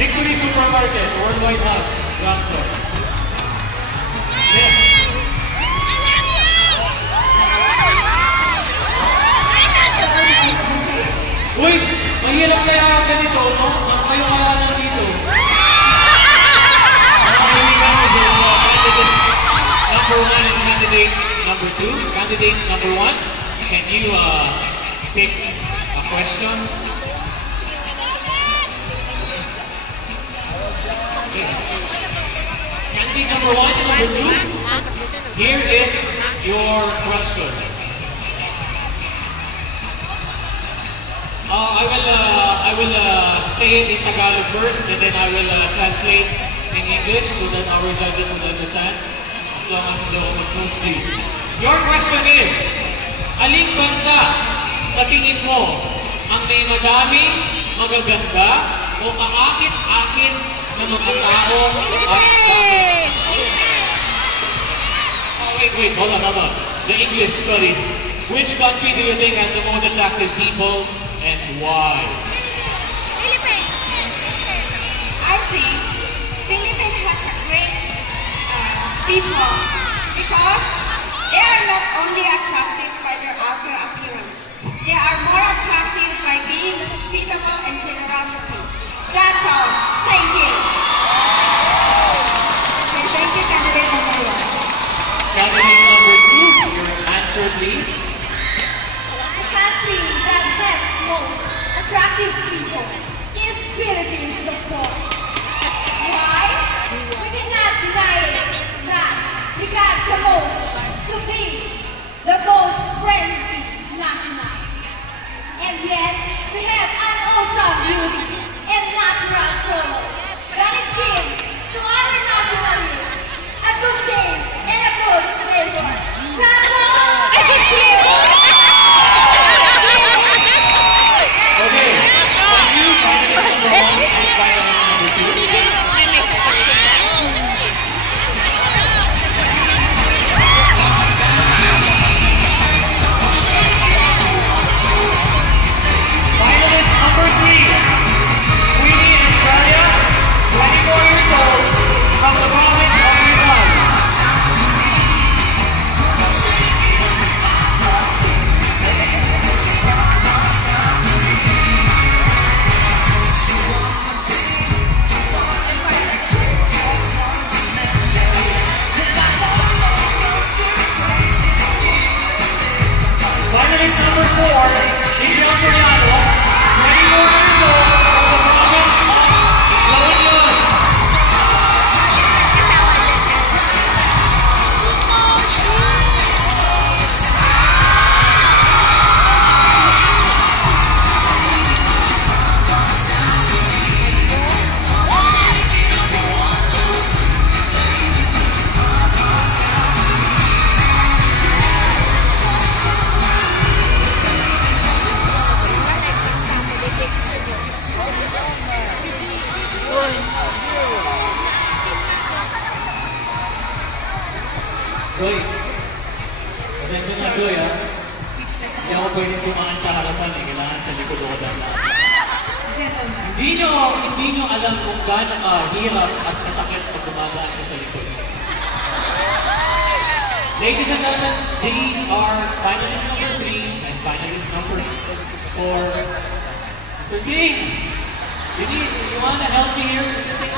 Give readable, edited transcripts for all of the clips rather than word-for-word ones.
Victory Supermarket, Worldwide House, ground floor. Yeah. Uy, mahirap kaya ang ganito, no? Ang kayo kaya lang dito. Number one and candidate number two. Candidate number one, can you pick a question? Candidate number one and number two, here is your question. I will say it in Tagalog first, and then I will translate in English so that our judges will understand as long as they will close to you. Your question is, aling bansa sa tingin mo ang may madaming magaganda o kaakit-akit na mga tao at bakit? Oh, wait, hold on. The English, sorry. Which country do you think has the most attractive people and why? Philippines. I think Philippines has a great people because they are not only attractive by their outer appearance, they are more attractive by being hospitable and generosity. That's all. Thank you. Okay, thank you, candidate number one. Candidate number two, your answer please. The country that has most attractive people is Philippines, of course. Why? We cannot deny it that we got the most to be the most friendly national. And yet, we have an awesome beauty and natural colors that it gives to other nationalists a good taste and a good flavor. That's all. Thank you. Okay, thank you. Finalist number one and finalist number two. Finalist number three, Queenie Estrella, 24 years old, from the province of Rizal. Finalist number four, Adrian Soriano, 24 years old, from the province of La Union. Joy, pasensya na Joy ha. Hindi ako pwedeng tumaan sa harapan eh. Kailangan sa likod ako dapat. Gentlemen. Hindi nyo alam kung gaano kahirap at kasakit pag dumadaan ka sa likod. Ladies and gentlemen, these are finalist number 3 and finalist number 4. Mr. King, Denise, you want to help me here, Mr. King?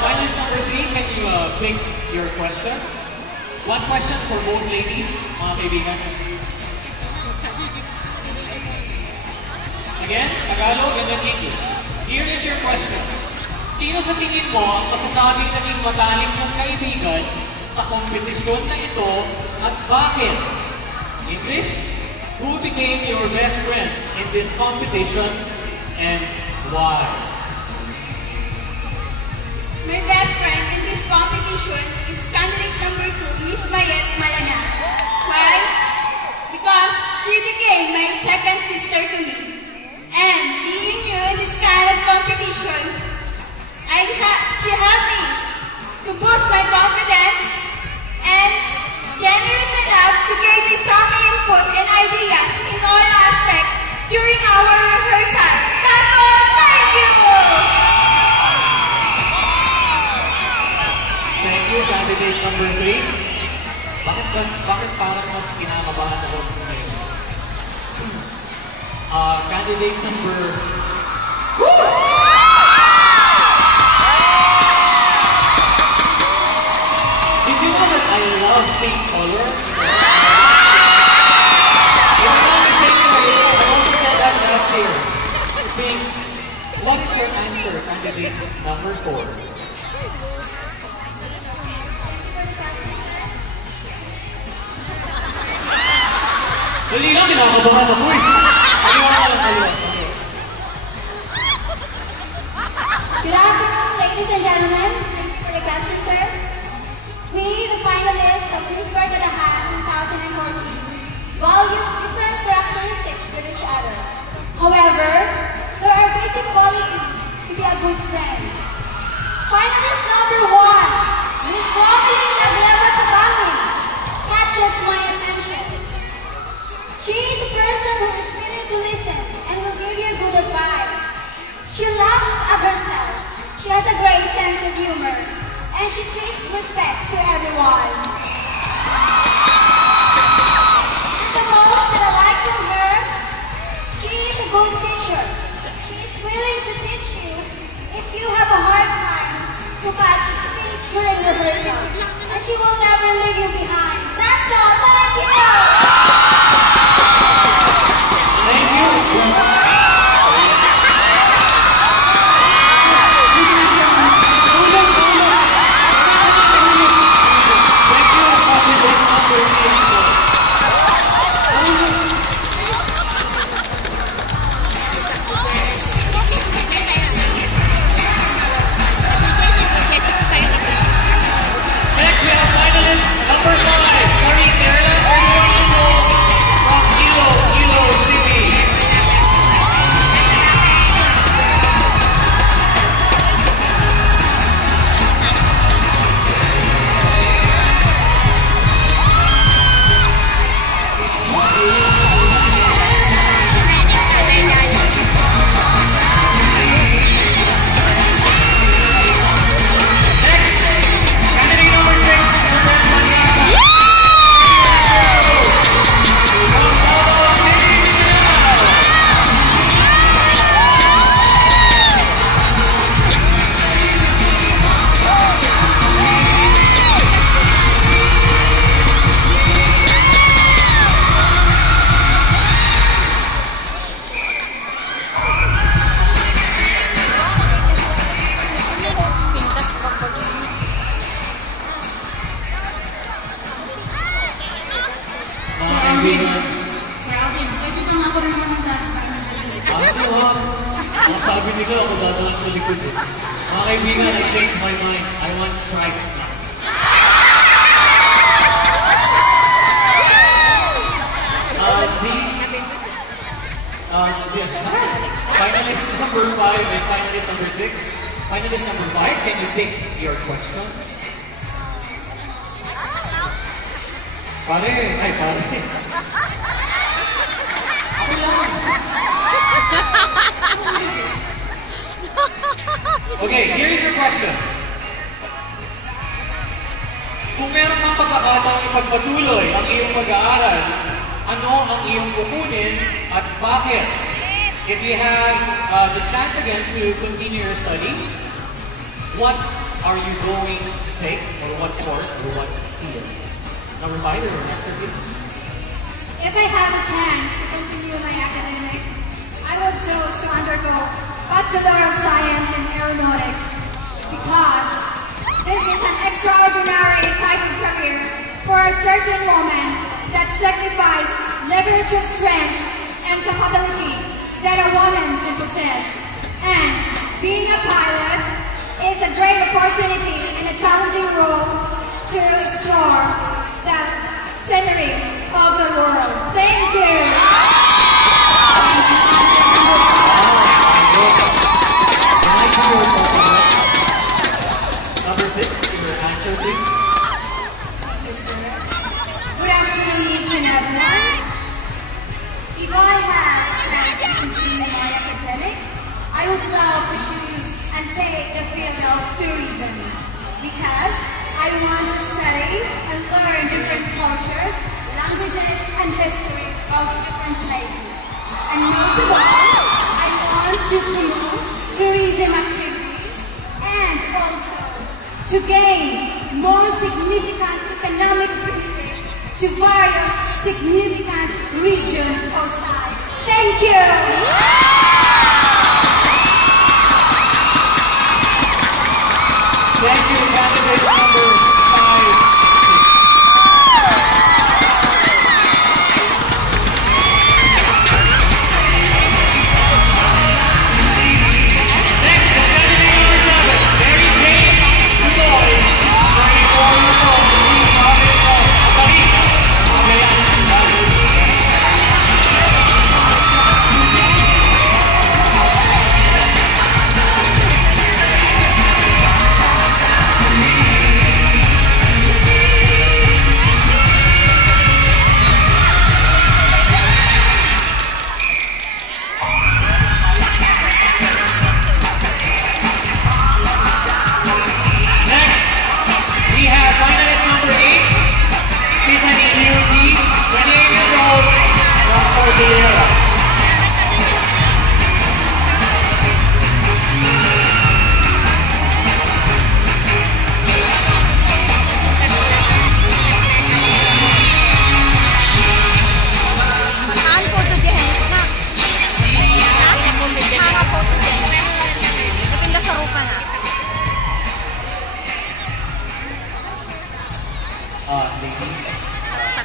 Finalist number 3, can you pick your question? One question for both ladies, mga kaibigan. Again, Tagalog and then English. Here is your question. Sino sa tingin mo ang masasabing naging matalim mong kaibigan sa kompetisyon na ito at bakit? English, who became your best friend in this competition and why? My best friend in this competition is candidate number 2, Miss Bayet Malana. Why? Because she became my second sister to me. And being new in this kind of competition, she helped me to boost my confidence and generous enough to give me some input and ideas in all aspects during our rehearsals. That's all. Thank you! number 3. Bakit parang mas kinakabahan ako ngayon? Candidate number... Did you know that I love pink color? I also said that last year. Pink. What is your answer, candidate number 4? Dali lang, kinakabahan ako eh. Good afternoon, ladies and gentlemen. Thank you for the question, sir. We, the finalists of Miss Barkadahan 2014, values different characteristics with each other. However, there are basic qualities to be a good friend. Finalist number 1, Miss Romeline Nagleva Tabangin, catches my attention. She is a person who is willing to listen and will give you good advice. She laughs at herself. She has a great sense of humor. And she treats respect to everyone. And the most that I like from her, she is a good teacher. She is willing to teach you if you have a hard time to catch things during rehearsal. And she will never leave you behind. That's all. Thank you! Thank you! Sir Alvin, pwede bang ako rin naman ang dadaan? Ang sabi nila ako dadaan sa likod eh. Mga kaibigan, I changed my mind. I want stripes now. Yes. Finalist number 5 and finalist number 6. Finalist number 5, can you pick your question? Pare, ay pare. Ako lang. Okay, here is your question. Kung meron ng pagkakataong ipagpatuloy ang iyong pag-aaral, ano ang iyong kukunin at bakit? If you have the chance again to continue your studies, what are you going to take, or what course, or what field? Number 5, your answer please. If I have a chance to continue my academic, I would choose to undergo Bachelor of Science in Aeronautics because this is an extraordinary type of career for a certain woman that signifies leverage of strength and capability that a woman can possess. And being a pilot is a great opportunity and a challenging role to explore the scenery of the world. Thank you. Number 6, your answer please. Good afternoon, each and everyone. If I had a chance to continue my academic, I would love to choose and take the field of tourism because I want to study and learn different cultures, languages, and history of different places. And most of all, I want to promote tourism activities and also to gain more significant economic benefits to various significant regions or sites. Thank you! Thank you, candidate number 5. Next, candidate number 7, Mary Jane Dubois. 34 years old, the team province of Paris.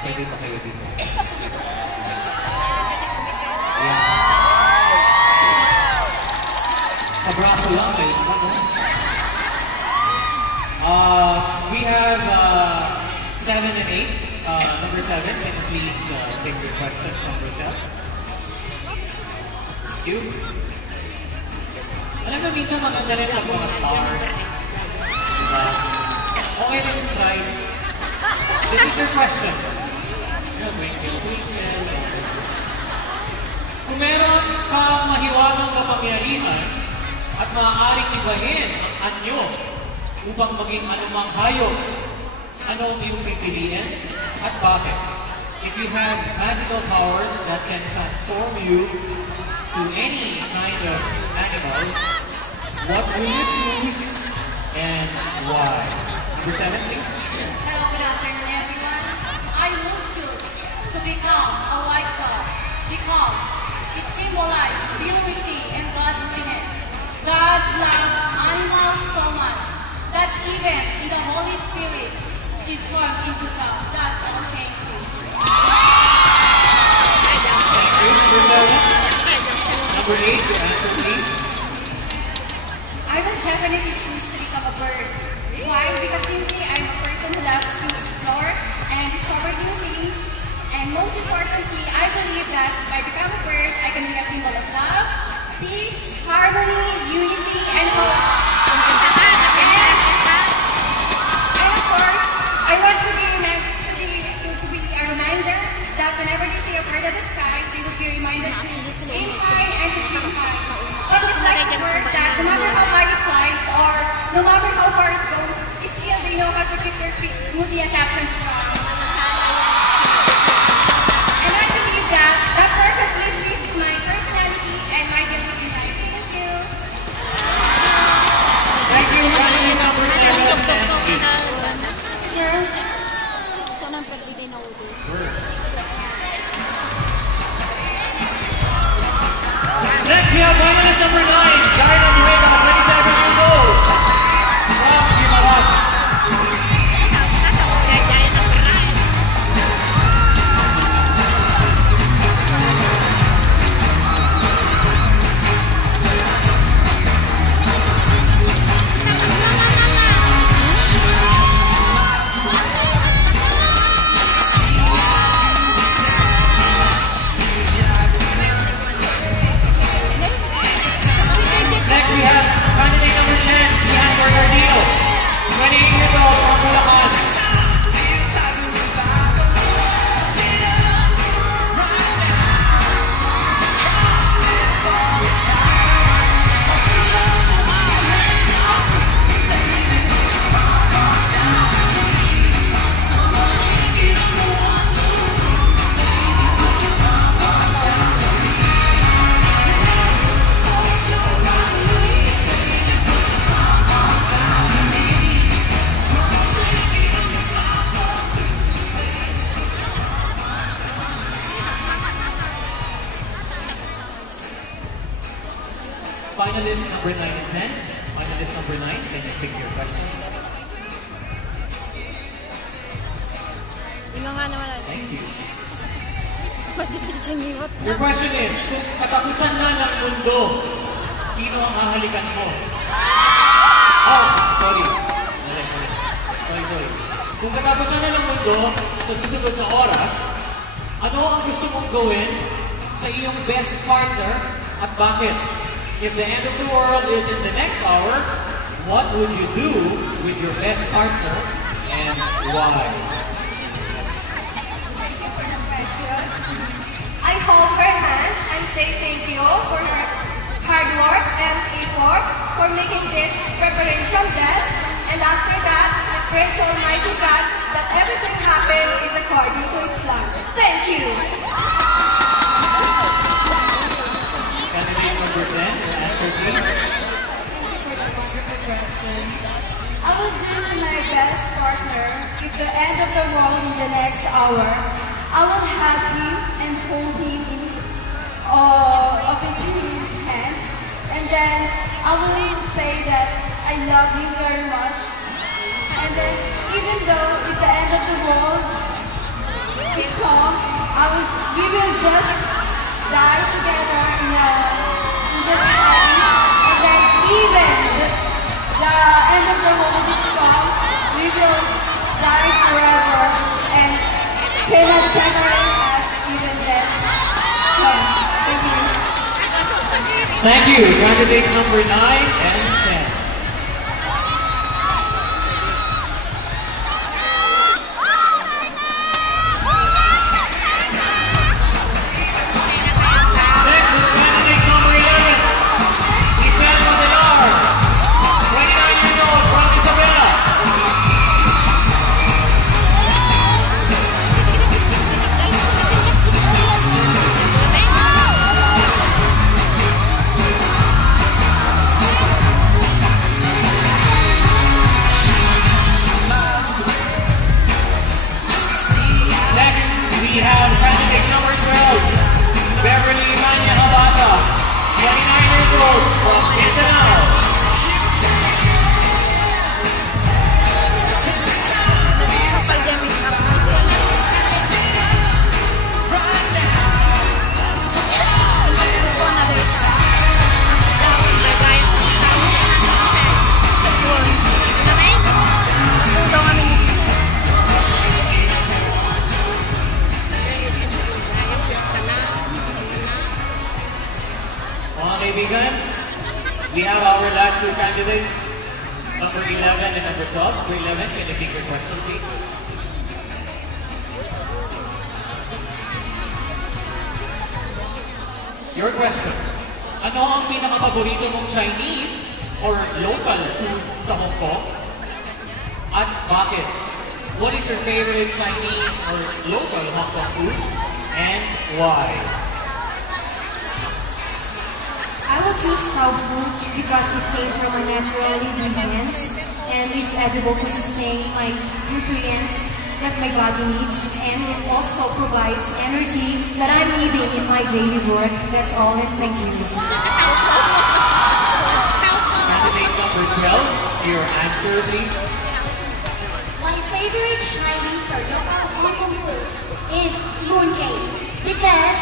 Pwede pa kayo dito. Yeah. Sa braso lang kayo. We have 7 and 8. Number 7, can you please take your question from Rochelle? Thank you. Alam mo, minsan maganda rin ang mga stars. Diba? Okay lang yung slide. This is your question. Kung meron kang mahiwagang kapangyarihan at maaaring ibahin ang anyo upang maging anumang hayop, ano ang iyong pipiliin at bakit? If you have magical powers that can transform you to any kind of animal, what will you choose and why? Number 7, please. Hello, good afternoon, everyone. I will choose to become a white dog because it symbolizes purity and godliness. God loves animals so much that even in the Holy Spirit is formed into dog. That's all. Thank you. Thank you. Number 8, your answer, please. I will definitely choose to become a bird. Why? Because simply I'm a person who loves to explore and discover new things. And most importantly, I believe that if I become a bird, I can be a symbol of love, peace, harmony, unity, and hope. And of course, I want to be a reminder that whenever they see a bird in the sky, they would be reminded to aim high and to dream high. But just like the bird that no matter how high it flies or no matter how far it goes, still they know how to keep their feet smoothly attached on the ground. And I believe that perfectly fits my personality and my belief in life. Thank you. Thank you, candidate number 7. Girls. Next, we have finalist number 9, Jaina Nueva, 27 years old, from Guimaras. number 9 and 10. Finalist number 9, can you pick your question? Thank you. Your question is, kung katapusan na ng mundo, sino ang hahalikan mo? Oh, sorry. Sorry. Kung katapusan na ng mundo, sa susunod na oras, ano ang gusto mong gawin sa iyong best partner at bakit? If the end of the world is in the next hour, what would you do with your best partner and why? I hold her hand and say thank you for her hard work and effort for making this preparation best. And after that, I pray to Almighty God that everything happened is according to His plan. Thank you. Candidate number 10, your answer please. Thank you for the wonderful question. I will do to my best partner if the end of the world in the next hour. I will hug him and hold him in his hand, and then I will say that I love you very much. And then, even though if the end of the world is come, we will just die together in just happy. And then, even the end of the world is come, we will die forever and cannot separate us even then. Thank you. Thank you. Candidate number 9 and 10. Next is candidate number 11. Isel Modelar, 29 years old, from Isabela. We have candidate number 12, Beverly Manya Habasa, 29 years old, from Mindanao. Kaibigan, we have our last two candidates, number 11 and number 12. Number 11, can you pick your question, please? Your question, ano ang pinaka-paborito mong Chinese or local food sa Hong Kong? At bakit? What is your favorite Chinese or local Hong Kong food? And why? I will choose tofu because it came from a natural ingredients and it's edible to sustain my nutrients that my body needs, and it also provides energy that I'm needing in my daily work. That's all, and thank you. Candidate number 12, your answer please. My favorite Chinese or local Hong Kong food is mooncake because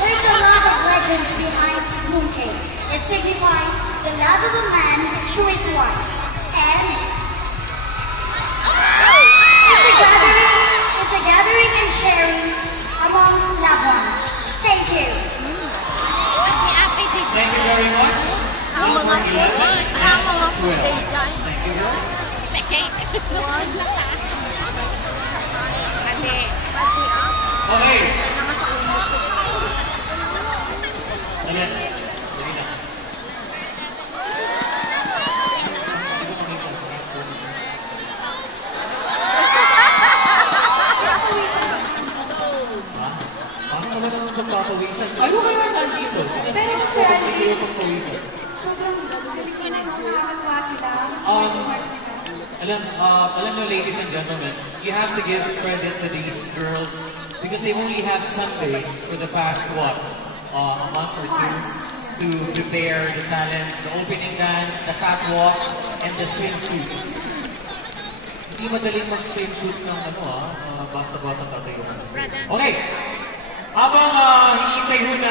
there's a lot of legends behind mooncake. It signifies the love of a man to his wife. And it's a gathering and sharing amongst loved ones. Thank you. Thank you very much. Number 11 and 12. Thank you, girls. Okay. Ayan. Sige na. Ha? Parang naman naman sa papawisan. Ayaw kayo nandito. Pero Sir Alvin, Ayaw kong pawisan. sobrang galing ko na nakakatuwa sila. Um, Smart nila. Alam nyo, ladies and gentlemen, you have to give credit to these girls because they only have Sundays for the past, what, a month or two. to prepare the talent, the opening dance, the catwalk, and the swimsuit. Hindi madaling mag-swimsuit ng basta-basta tatay ko. Okay, habang hinihintay ho na